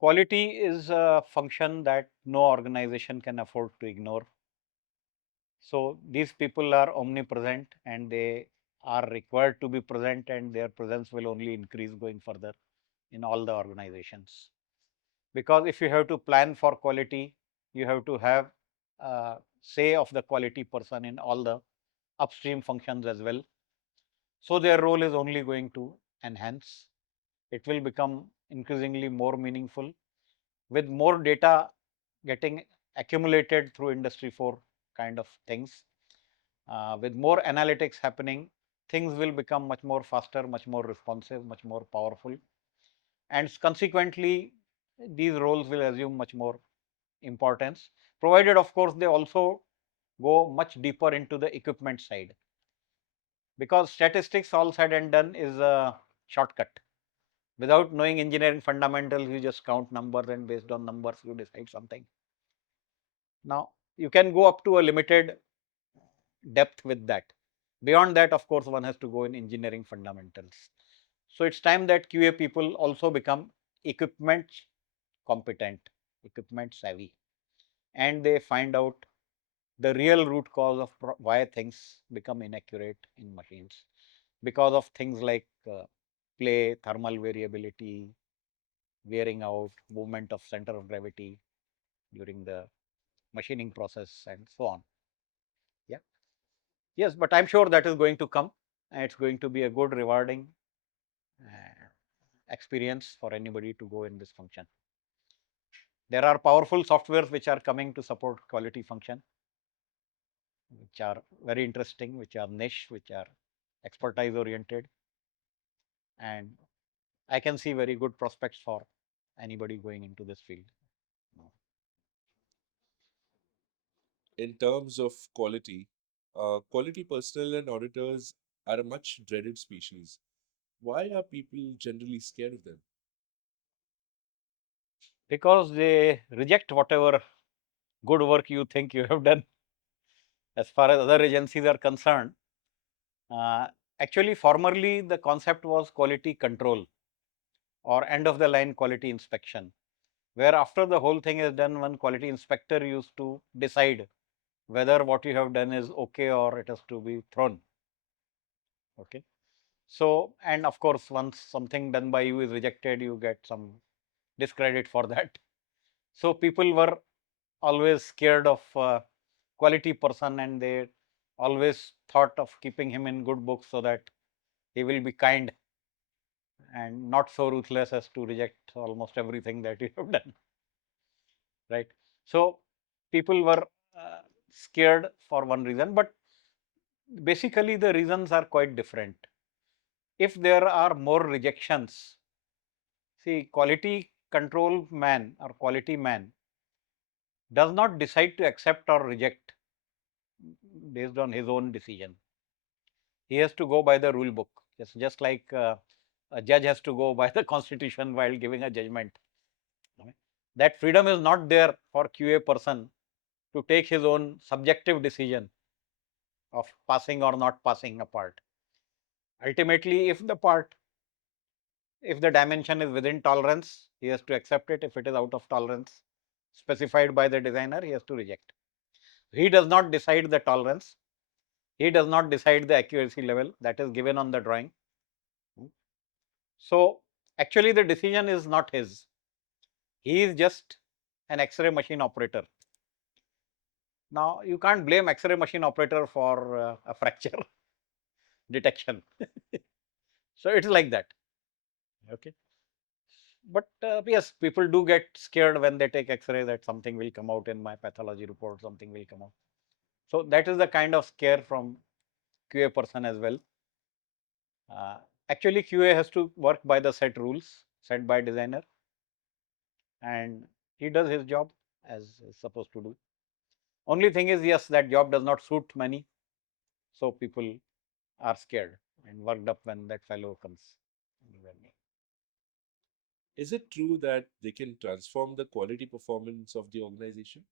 Quality is a function that no organization can afford to ignore. So these people are omnipresent and they are required to be present, and their presence will only increase going further in all the organizations. Because if you have to plan for quality, you have to have say of the quality person in all the upstream functions as well. So their role is only going to enhance. It will become increasingly more meaningful with more data getting accumulated through industry 4 kind of things. With more analytics happening, things will become much more faster, much more responsive, much more powerful, and consequently these roles will assume much more importance, provided of course they also go much deeper into the equipment side, because statistics all said and done is a shortcut. Without knowing engineering fundamentals, you just count numbers and based on numbers you decide something. Now you can go up to a limited depth with that. Beyond that, of course, one has to go in engineering fundamentals. So it's time that QA people also become equipment competent, equipment savvy, and they find out the real root cause of why things become inaccurate in machines, because of things like play, thermal variability, wearing out, movement of center of gravity during the machining process, and so on. Yeah. Yes, but I'm sure that is going to come, and it's going to be a good, rewarding experience for anybody to go in this function. There are powerful softwares which are coming to support quality function, which are very interesting, which are niche, which are expertise oriented, and I can see very good prospects for anybody going into this field. In terms of quality, quality personnel and auditors are a much dreaded species. Why are people generally scared of them? Because they reject whatever good work you think you have done. As far as other agencies are concerned, uh, actually formerly the concept was quality control or end of the line quality inspection, where after the whole thing is done, one quality inspector used to decide whether what you have done is okay or it has to be thrown. Okay. So, and of course, once something done by you is rejected, you get some discredit for that. So, people were always scared of quality person, and they always thought of keeping him in good books so that he will be kind and not so ruthless as to reject almost everything that you have done. Right. So, people were scared for one reason, but basically the reasons are quite different. If there are more rejections, see, quality control man or quality man does not decide to accept or reject based on his own decision. He has to go by the rule book. Just like a judge has to go by the constitution while giving a judgment. Okay. That freedom is not there for QA person to take his own subjective decision of passing or not passing a part. Ultimately, if the dimension is within tolerance, he has to accept it. If it is out of tolerance specified by the designer, he has to reject. He does not decide the tolerance. He does not decide the accuracy level that is given on the drawing. So, actually the decision is not his. He is just an X-ray machine operator. Now, you can't blame X-ray machine operator for a fracture detection. So, it's like that. Okay. But yes, people do get scared when they take X-ray that something will come out in my pathology report, something will come out. So, that is the kind of scare from QA person as well. Uh, Actually, QA has to work by the set rules set by designer, and he does his job as is supposed to do. Only thing is, yes, that job does not suit many, so people are scared and worked up when that fellow comes. Is it true that they can transform the quality performance of the organization?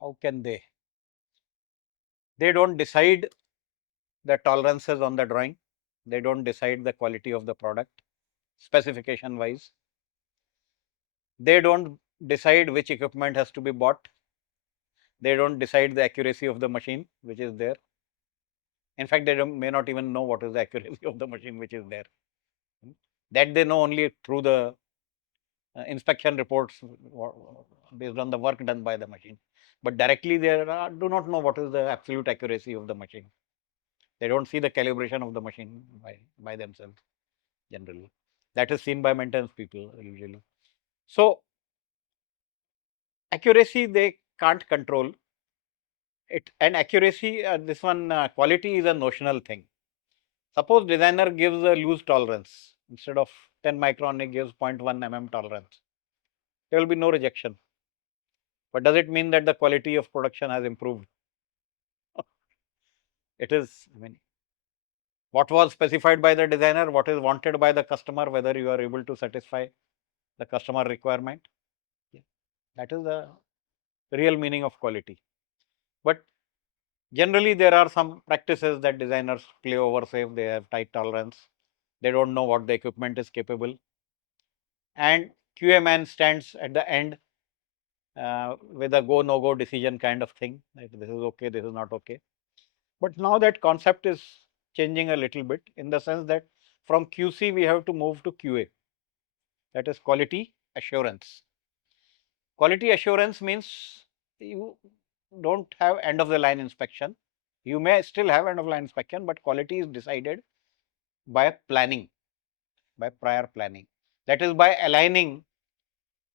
How can they? They don't decide the tolerances on the drawing. They don't decide the quality of the product specification wise. They don't decide which equipment has to be bought. They don't decide the accuracy of the machine which is there. In fact, they may not even know what is the accuracy of the machine which is there. That they know only through the inspection reports based on the work done by the machine. But directly they do not know what is the absolute accuracy of the machine. They don't see the calibration of the machine by themselves generally. That is seen by maintenance people usually. So accuracy they can't control it, and accuracy, this one quality is a notional thing. Suppose designer gives a loose tolerance instead of 10 micron, he gives 0.1 tolerance. There will be no rejection. But does it mean that the quality of production has improved? It is, I mean, what was specified by the designer, what is wanted by the customer, whether you are able to satisfy the customer requirement. Yeah. That is the real meaning of quality. But generally, there are some practices that designers play over safe. They have tight tolerance. They don't know what the equipment is capable. And QA man stands at the end with a go no go decision kind of thing. Like this is okay, this is not okay. But now that concept is changing a little bit in the sense that from QC we have to move to QA, that is quality assurance. Quality assurance means you don't have end of the line inspection. You may still have end of line inspection, but quality is decided by planning, by prior planning. That is by aligning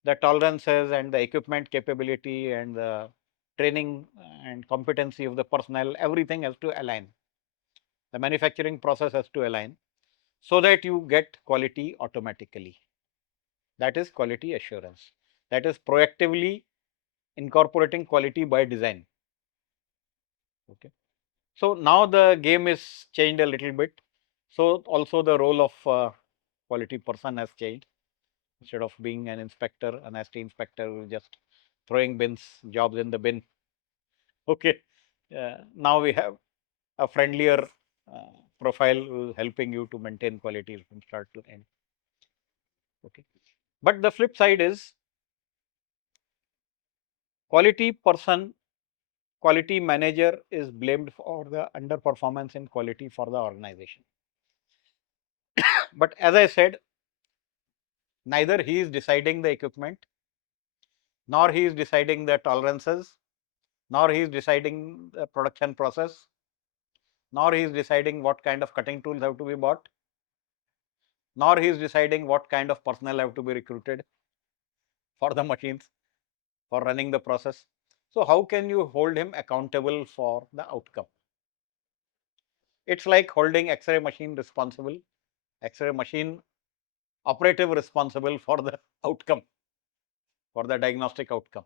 the tolerances and the equipment capability and the training and competency of the personnel, everything has to align. The manufacturing process has to align so that you get quality automatically. That is quality assurance. That is proactively incorporating quality by design. Okay. So now the game is changed a little bit. So also the role of quality person has changed. Instead of being an inspector, a nasty inspector who just throwing jobs in the bin. Okay. Now we have a friendlier profile who is helping you to maintain quality from start to end. Okay. But the flip side is quality person, quality manager is blamed for the underperformance in quality for the organization. But as I said, neither he is deciding the equipment, nor he is deciding the tolerances, nor he is deciding the production process, nor he is deciding what kind of cutting tools have to be bought, nor he is deciding what kind of personnel have to be recruited for the machines for running the process. So how can you hold him accountable for the outcome? It's like holding X-ray machine responsible, X-ray machine operative responsible for the outcome, for the diagnostic outcome.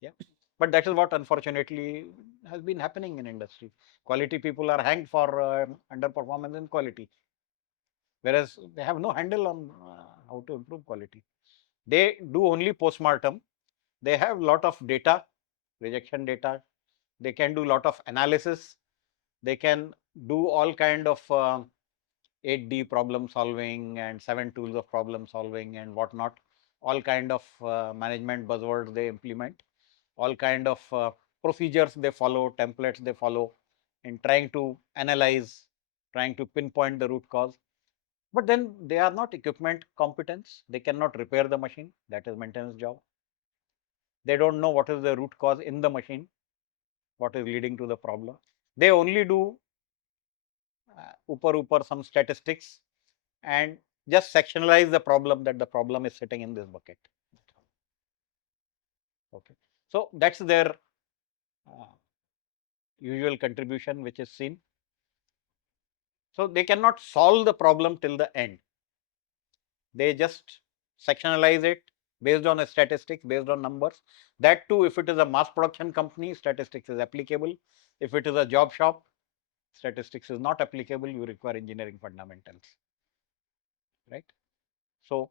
Yeah. But that is what unfortunately has been happening in industry. Quality people are hanged for underperformance in quality, whereas they have no handle on how to improve quality. They do only post-mortem. They have lot of data, rejection data. They can do lot of analysis. They can do all kind of 8D problem solving and 7 tools of problem solving and whatnot. All kind of management buzzwords they implement. All kind of procedures they follow, templates they follow in trying to analyze, trying to pinpoint the root cause. But then they are not equipment competence. They cannot repair the machine. That is maintenance job. They don't know what is the root cause in the machine, what is leading to the problem. They only do upper some statistics and just sectionalize the problem, that the problem is sitting in this bucket. Okay. So that's their uh, usual contribution which is seen. So they cannot solve the problem till the end. They just sectionalize it based on a statistics, based on numbers. That too, if it is a mass production company, statistics is applicable. If it is a job shop, statistics is not applicable. You require engineering fundamentals, right? So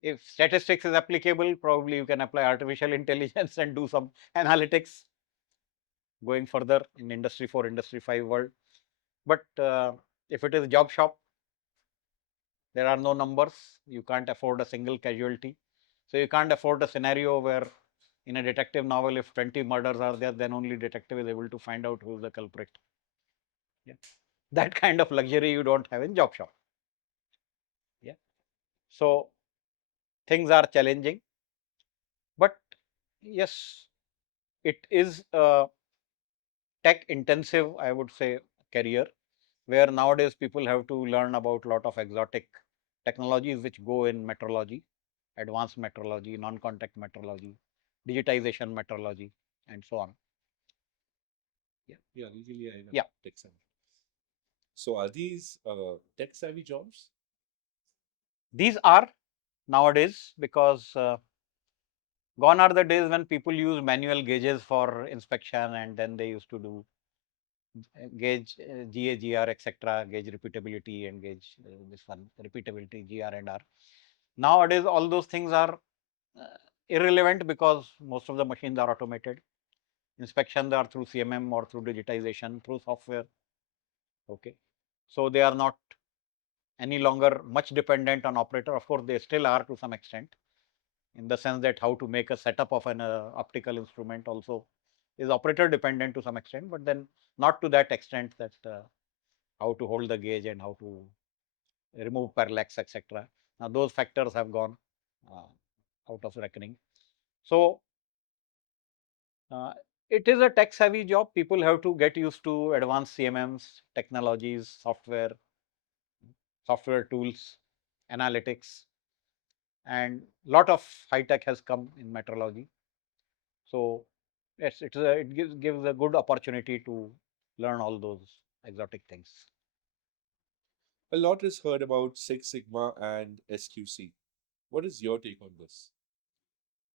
if statistics is applicable, probably you can apply artificial intelligence and do some analytics going further in industry 4, industry 5 world. But if it is a job shop, There are no numbers. You can't afford a single casualty. So you can't afford a scenario where in a detective novel, if 20 murders are there, then only detective is able to find out who is the culprit. Yeah. That kind of luxury you don't have in job shop. Yeah. So things are challenging, but yes, it is a tech intensive, I would say, career where nowadays people have to learn about a lot of exotic technologies which go in metrology, advanced metrology, non-contact metrology, digitization metrology, and so on. Yeah. Yeah, legally I know Yeah. tech savvy. So are these tech savvy jobs? These are nowadays because gone are the days when people use manual gauges for inspection and then they used to do gauge GA, GR, etc., gauge repeatability and gauge this one repeatability GR and R. Nowadays, all those things are irrelevant because most of the machines are automated. Inspections are through CMM or through digitization, through software. Okay, so they are not any longer much dependent on operator. Of course, they still are to some extent, in the sense that how to make a setup of an optical instrument also is operator dependent to some extent, but then not to that extent that how to hold the gauge and how to remove parallax, etc. Now those factors have gone out of reckoning. So it is a tech savvy job. People have to get used to advanced CMMs, technologies, software tools, analytics, and lot of high tech has come in metrology. So yes, it gives a good opportunity to learn all those exotic things. A lot is heard about Six Sigma and SQC. What is your take on this?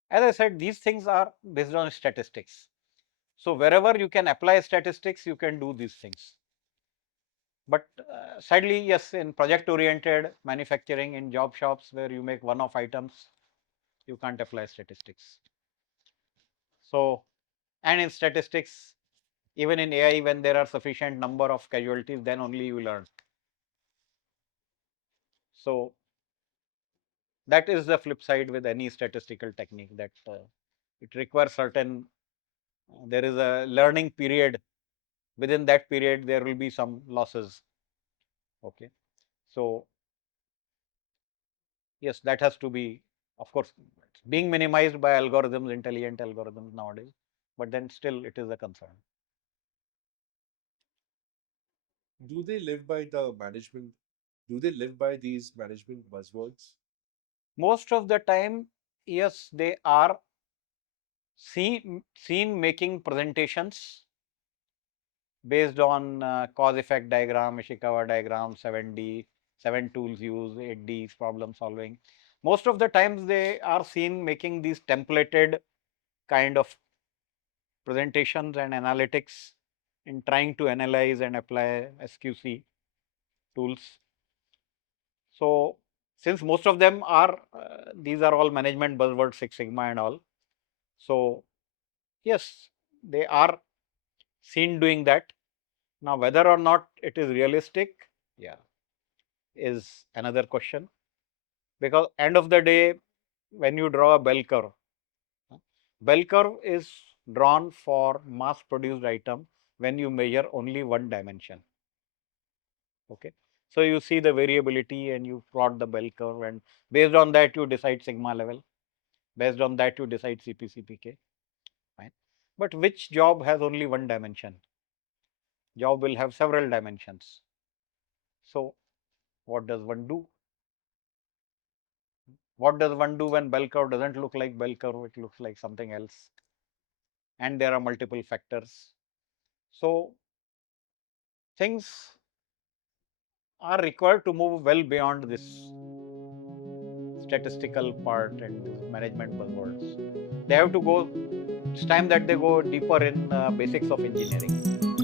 As I said, these things are based on statistics. So wherever you can apply statistics, you can do these things. But sadly, yes, in project oriented manufacturing, in job shops where you make one off items, you can't apply statistics. So, and in statistics, even in AI, when there are sufficient number of casualties, then only you learn. So that is the flip side with any statistical technique, that it requires certain, there is a learning period. Within that period, there will be some losses. Okay. So yes, that has to be, of course, being minimized by algorithms, intelligent algorithms nowadays, but then still it is a concern. Do they live by the management? Do they live by these management buzzwords? Most of the time, yes, they are seen making presentations based on cause effect diagram, Ishikawa diagram, 7D, 7 tools used, 8Ds, problem solving. Most of the times they are seen making these templated kind of presentations and analytics in trying to analyze and apply SQC tools. So since most of them are, these are all management buzzwords, Six Sigma and all. So yes, they are seen doing that. Now whether or not it is realistic, yeah, is another question. Because end of the day, when you draw a bell curve is drawn for mass produced item when you measure only one dimension. Okay. So you see the variability and you plot the bell curve, and based on that you decide sigma level. Based on that you decide CP/CPK. Fine. But which job has only one dimension? Job will have several dimensions. So what does one do? What does one do when bell curve doesn't look like bell curve? It looks like something else. And there are multiple factors. So things are required to move well beyond this statistical part and this management buzzwords. They have to go, it's time that they go deeper in basics of engineering.